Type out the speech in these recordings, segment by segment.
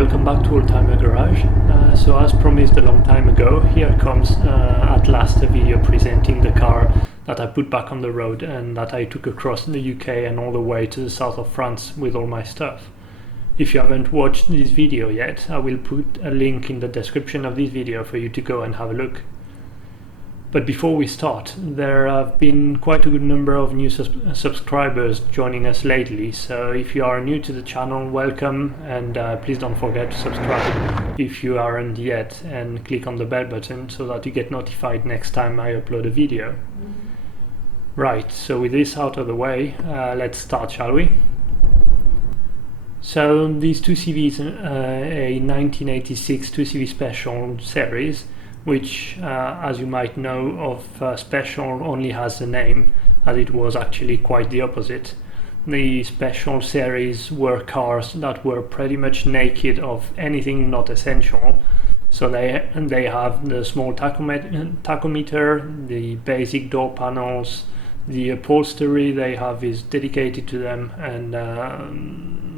welcome back to Oldtimer Garage. So as promised a long time ago, here comes at last a video presenting the car that I put back on the road and that I took across the UK and all the way to the south of France with all my stuff. If you haven't watched this video yet, I will put a link in the description of this video for you to go and have a look. But before we start, there have been quite a good number of new subscribers joining us lately, so if you are new to the channel, welcome, and please don't forget to subscribe if you aren't yet, and click on the bell button so that you get notified next time I upload a video. Right, so with this out of the way, let's start, shall we? So these 2CVs, a 1986 2CV Special series, which as you might know of Special only has the name, as it was actually quite the opposite. The Special series were cars that were pretty much naked of anything not essential. So they have the small tachometer, the basic door panels, the upholstery they have is dedicated to them, and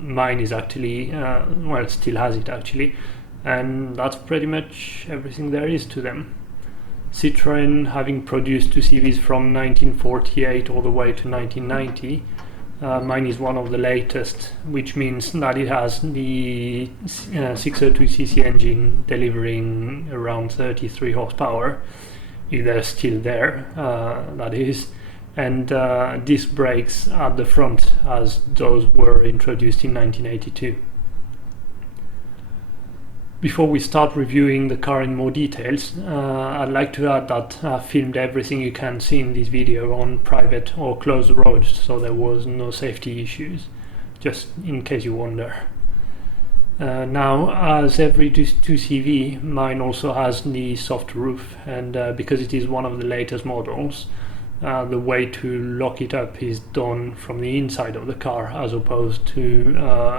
mine is actually, well, still has it actually. And that's pretty much everything there is to them. Citroën, having produced 2CVs from 1948 all the way to 1990, mine is one of the latest, which means that it has the 602cc engine delivering around 33 horsepower, if they're still there, that is, and disc brakes at the front, as those were introduced in 1982. Before we start reviewing the car in more details, I'd like to add that I filmed everything you can see in this video on private or closed roads, so there was no safety issues, just in case you wonder. Now, as every 2CV, mine also has the soft roof, and because it is one of the latest models, the way to lock it up is done from the inside of the car as opposed to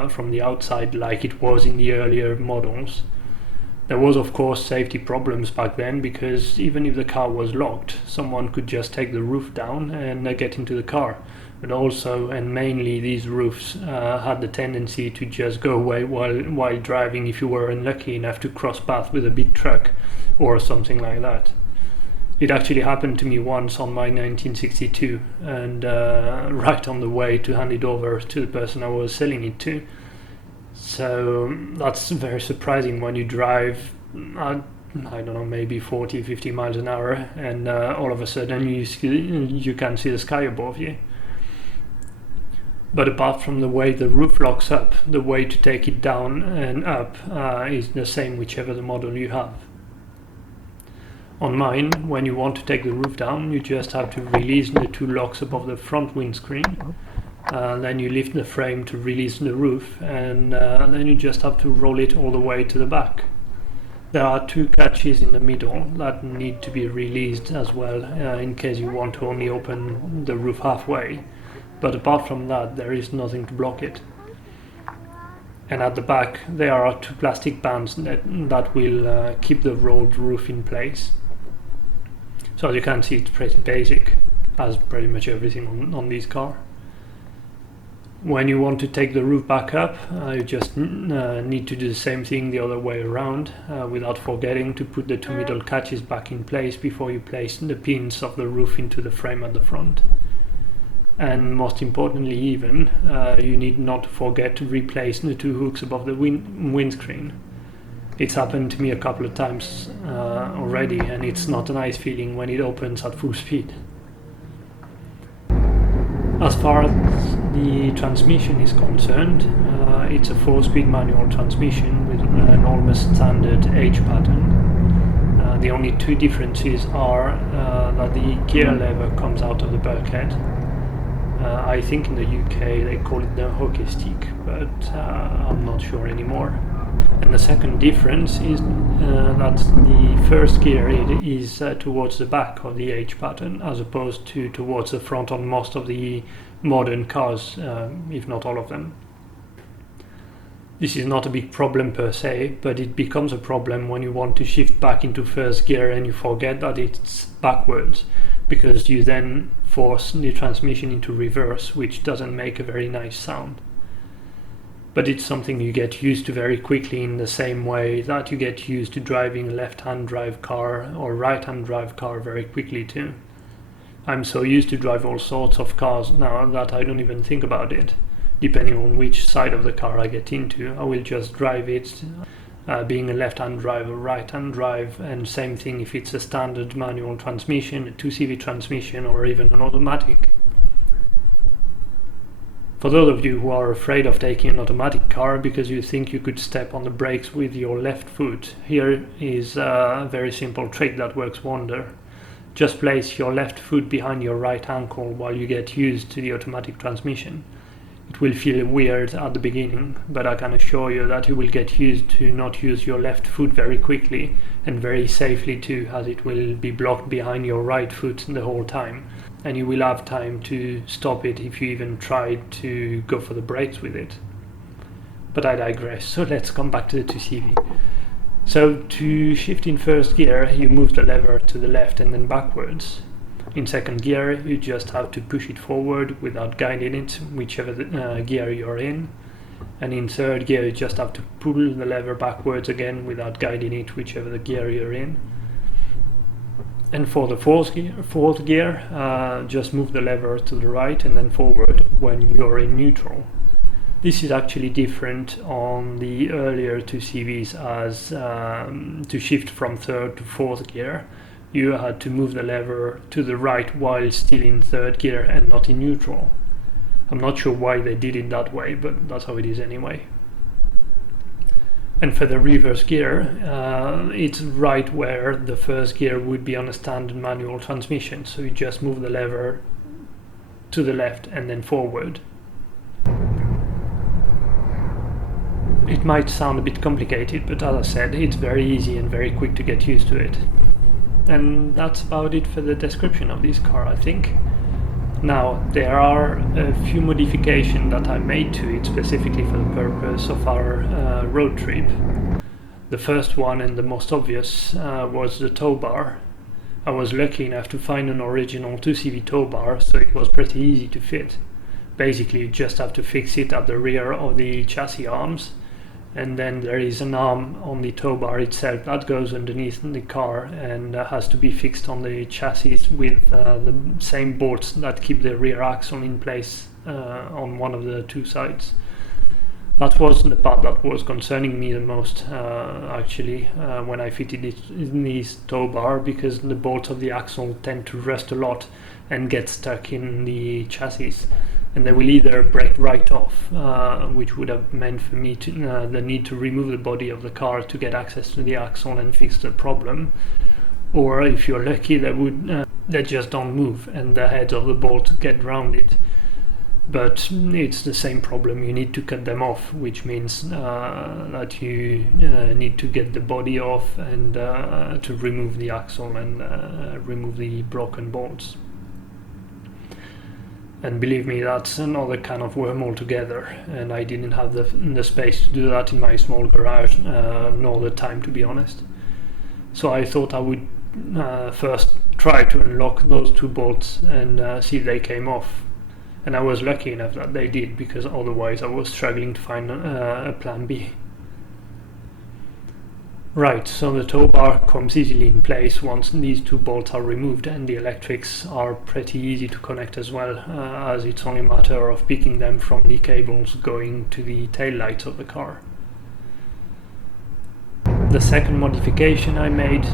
from the outside like it was in the earlier models. There was of course safety problems back then, because even if the car was locked, someone could just take the roof down and get into the car. But also, and mainly, these roofs had the tendency to just go away while driving if you were unlucky enough to cross paths with a big truck or something like that. It actually happened to me once on my 1962, and right on the way to hand it over to the person I was selling it to. So that's very surprising when you drive, I don't know, maybe 40-50 miles an hour, and all of a sudden you can see the sky above you. But apart from the way the roof locks up, the way to take it down and up is the same whichever the model you have. On mine, when you want to take the roof down, you just have to release the two locks above the front windscreen. Then you lift the frame to release the roof, and then you just have to roll it all the way to the back. There are two catches in the middle that need to be released as well, in case you want to only open the roof halfway. But apart from that, there is nothing to block it. And at the back, there are two plastic bands that will keep the rolled roof in place. So as you can see, it's pretty basic, as pretty much everything on this car. When you want to take the roof back up, you just need to do the same thing the other way around, without forgetting to put the two middle catches back in place before you place the pins of the roof into the frame at the front. And most importantly even, you need not forget to replace the two hooks above the windscreen. It's happened to me a couple of times already, and it's not a nice feeling when it opens at full speed. As far as the transmission is concerned, it's a 4-speed manual transmission with an almost standard H pattern. The only two differences are that the gear lever comes out of the bulkhead. I think in the UK they call it the hockey stick, but I'm not sure anymore. And the second difference is that the first gear is towards the back of the H pattern, as opposed to towards the front on most of the modern cars, if not all of them. This is not a big problem per se, but it becomes a problem when you want to shift back into first gear and you forget that it's backwards, because you then force the transmission into reverse, which doesn't make a very nice sound. but it's something you get used to very quickly, in the same way that you get used to driving a left-hand drive car or right-hand drive car very quickly too. I'm so used to drive all sorts of cars now that I don't even think about it. Depending on which side of the car I get into, I will just drive it, being a left-hand drive or right-hand drive, and same thing if it's a standard manual transmission, a 2CV transmission, or even an automatic. For those of you who are afraid of taking an automatic car because you think you could step on the brakes with your left foot, here is a very simple trick that works wonder. Just place your left foot behind your right ankle while you get used to the automatic transmission. It will feel weird at the beginning, but I can assure you that you will get used to not use your left foot very quickly, and very safely too, as it will be blocked behind your right foot the whole time, and you will have time to stop it if you even try to go for the brakes with it. But I digress, so let's come back to the 2CV. So to shift in first gear, you move the lever to the left and then backwards. In second gear, you just have to push it forward without guiding it, whichever gear you're in. And in third gear, you just have to pull the lever backwards again without guiding it, whichever the gear you're in. And for the fourth gear, just move the lever to the right and then forward when you're in neutral. This is actually different on the earlier 2CVs, as to shift from third to fourth gear, you had to move the lever to the right while still in third gear and not in neutral. I'm not sure why they did it that way, but that's how it is anyway. And for the reverse gear, it's right where the first gear would be on a standard manual transmission, so you just move the lever to the left and then forward. It might sound a bit complicated, but as I said, it's very easy and very quick to get used to it. And that's about it for the description of this car, I think. Now, there are a few modifications that I made to it specifically for the purpose of our road trip. The first one, and the most obvious, was the tow bar. I was lucky enough to find an original 2CV tow bar, so it was pretty easy to fit. Basically, you just have to fix it at the rear of the chassis arms, and then there is an arm on the tow bar itself that goes underneath the car and has to be fixed on the chassis with the same bolts that keep the rear axle in place on one of the two sides. That was the part that was concerning me the most, actually, when I fitted it in this tow bar, because the bolts of the axle tend to rust a lot and get stuck in the chassis, and they will either break right off, which would have meant for me to, the need to remove the body of the car to get access to the axle and fix the problem, or if you're lucky, they just don't move and the heads of the bolt get rounded. But it's the same problem, you need to cut them off, which means that you need to get the body off and to remove the axle and remove the broken bolts. And believe me, that's another kind of worm altogether, and I didn't have the space to do that in my small garage, nor the time, to be honest. So I thought I would first try to unlock those two bolts and see if they came off. And I was lucky enough that they did, because otherwise I was struggling to find a plan B. Right, so the tow bar comes easily in place once these two bolts are removed, and the electrics are pretty easy to connect as well, as it's only a matter of picking them from the cables going to the tail lights of the car. The second modification I made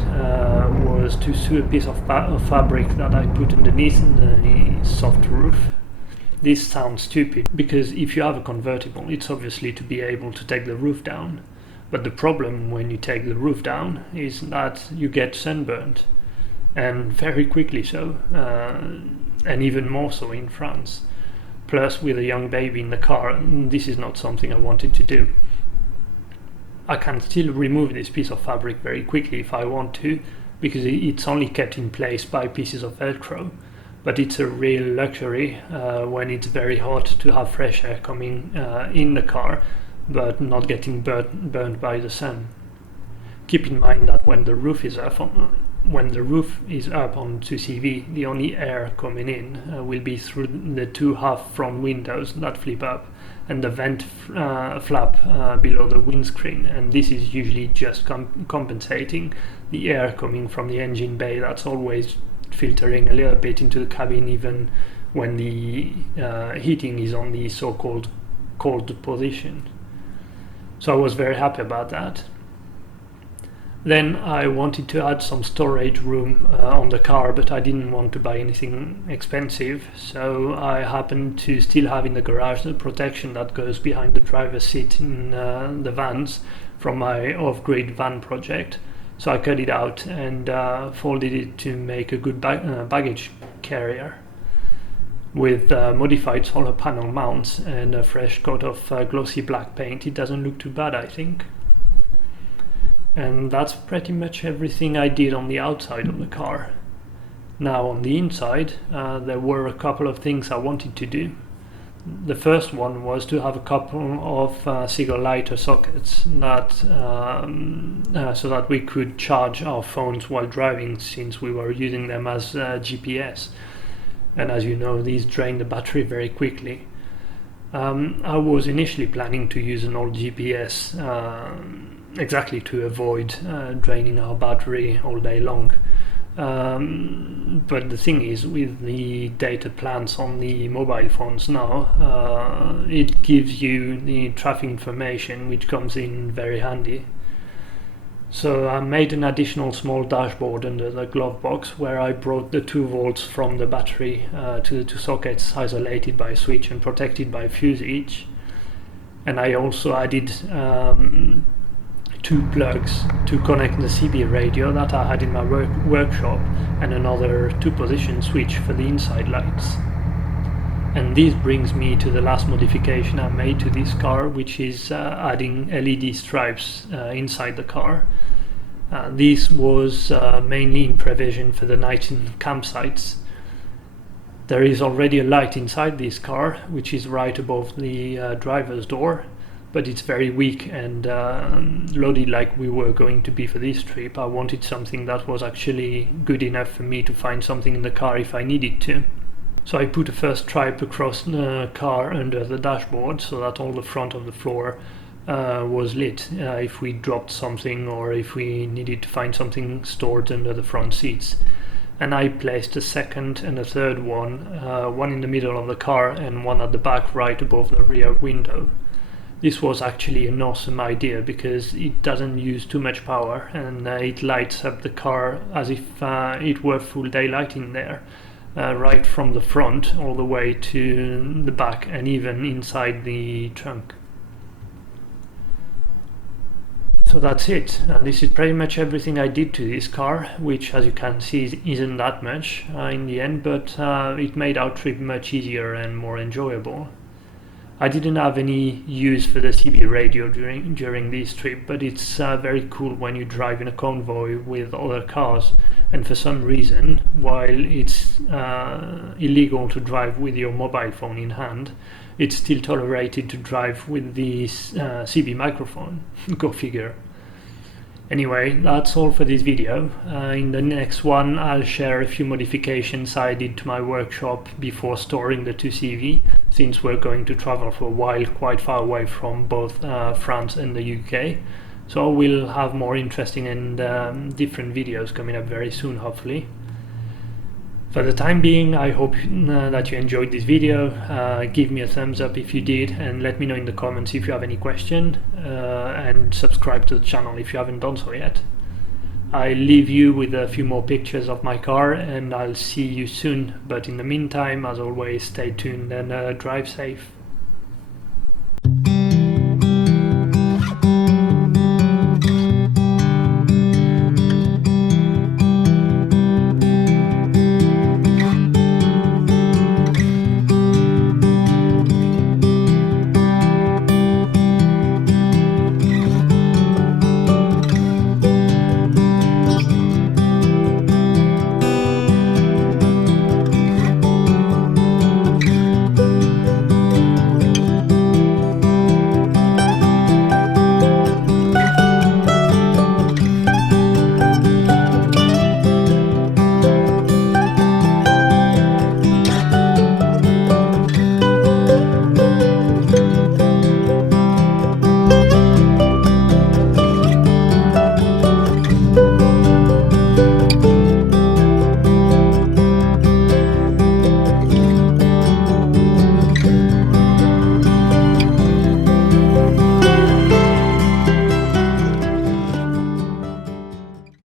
was to sew a piece of fabric that I put underneath the soft roof. This sounds stupid, because if you have a convertible, it's obviously to be able to take the roof down. But the problem when you take the roof down is that you get sunburnt, and very quickly so, and even more so in France. Plus, with a young baby in the car, this is not something I wanted to do. I can still remove this piece of fabric very quickly if I want to, because it's only kept in place by pieces of Velcro. But it's a real luxury when it's very hot to have fresh air coming in the car, but not getting burnt by the sun. Keep in mind that when the roof is up on 2CV, the only air coming in will be through the two half front windows that flip up, and the vent flap below the windscreen, and this is usually just compensating the air coming from the engine bay that's always filtering a little bit into the cabin, even when the heating is on the so-called cold position. So I was very happy about that. Then I wanted to add some storage room on the car, but I didn't want to buy anything expensive, so I happened to still have in the garage the protection that goes behind the driver's seat in the vans from my off-grid van project. So I cut it out and folded it to make a good baggage carrier. With modified solar panel mounts and a fresh coat of glossy black paint, it doesn't look too bad, I think. And that's pretty much everything I did on the outside of the car. Now on the inside, there were a couple of things I wanted to do. The first one was to have a couple of single lighter sockets that, so that we could charge our phones while driving, since we were using them as GPS. And as you know, these drain the battery very quickly. I was initially planning to use an old GPS exactly to avoid draining our battery all day long. But the thing is, with the data plans on the mobile phones now, it gives you the traffic information, which comes in very handy. So I made an additional small dashboard under the glove box, where I brought the 2 volts from the battery to the 2 sockets, isolated by a switch and protected by a fuse each. And I also added 2 plugs to connect the CB radio that I had in my workshop, and another 2-position switch for the inside lights. And this brings me to the last modification I made to this car, which is adding LED stripes inside the car. This was mainly in prevision for the night in campsites. There is already a light inside this car, which is right above the driver's door, but it's very weak and loaded like we were going to be for this trip. I wanted something that was actually good enough for me to find something in the car if I needed to. So I put a first stripe across the car under the dashboard, so that all the front of the floor was lit if we dropped something or if we needed to find something stored under the front seats. And I placed a second and a third one in the middle of the car and one at the back right above the rear window. This was actually an awesome idea because it doesn't use too much power, and it lights up the car as if it were full daylight in there, right from the front all the way to the back and even inside the trunk. So that's it. This is pretty much everything I did to this car, which, as you can see, isn't that much in the end, but it made our trip much easier and more enjoyable. I didn't have any use for the CB radio during this trip, but it's very cool when you drive in a convoy with other cars, and for some reason, while it's illegal to drive with your mobile phone in hand, it's still tolerated to drive with the CB microphone. Go figure. Anyway, that's all for this video. In the next one, I'll share a few modifications I did to my workshop before storing the 2CV, since we're going to travel for a while quite far away from both France and the UK. So we'll have more interesting and different videos coming up very soon, hopefully. For the time being, I hope that you enjoyed this video. Give me a thumbs up if you did, and let me know in the comments if you have any question, and subscribe to the channel if you haven't done so yet. I'll leave you with a few more pictures of my car, and I'll see you soon, but in the meantime, as always, stay tuned and drive safe.